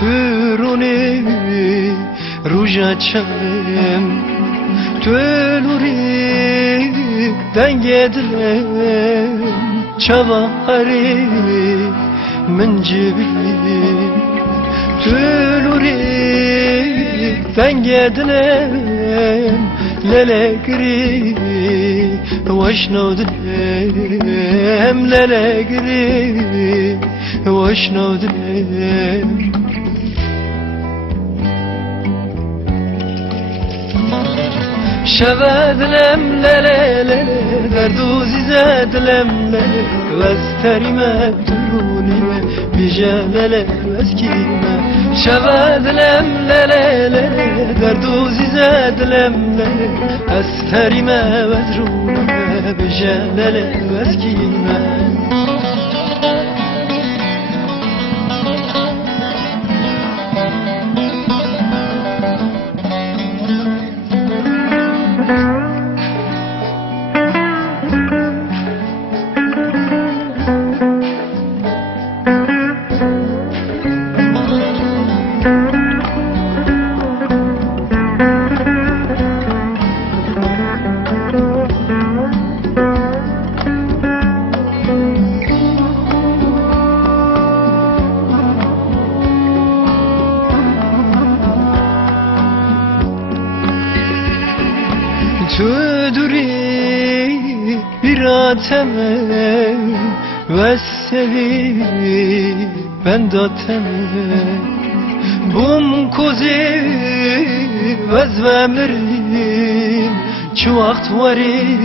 ترونی روژا چم تلوری دنگ دلم چواری من جبی تلوری دنگ دلم للگری واشنو دلم للگری واشنو دلم شود لم للل دردوزی زد لم لل وستری مدرونی و بیجلل وسکیمه شود لم للل دردوزی زد لم لل وستری مدرونی و بیجلل وسکیمه تدری بیراتمه و سوی بنداتمه بوم کوزی وز و مریم چو وقت واری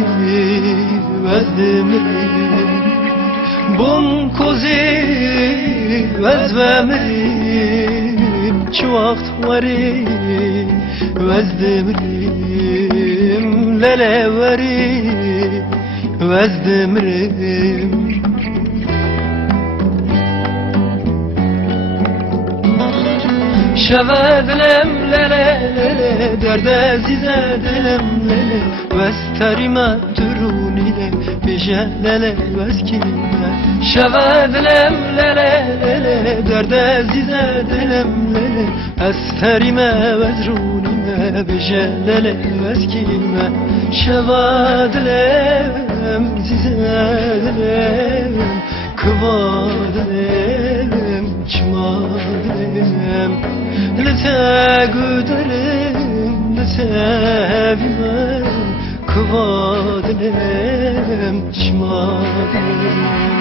وز مریم بوم کوزی وز و مریم چو وقت واری وز مریم للا وري وازدمرم شود لم للا درد عزیز دلم للا وستری ما درونی لم بجه للا وسکیمه شود لم للا درد عزیز دلم للا استری ما وزرونی ما بجه للا وسکیمه شود لم عزیز دلم کبادم چمادم لتاقدرم لتابيما كبادلم شمادلم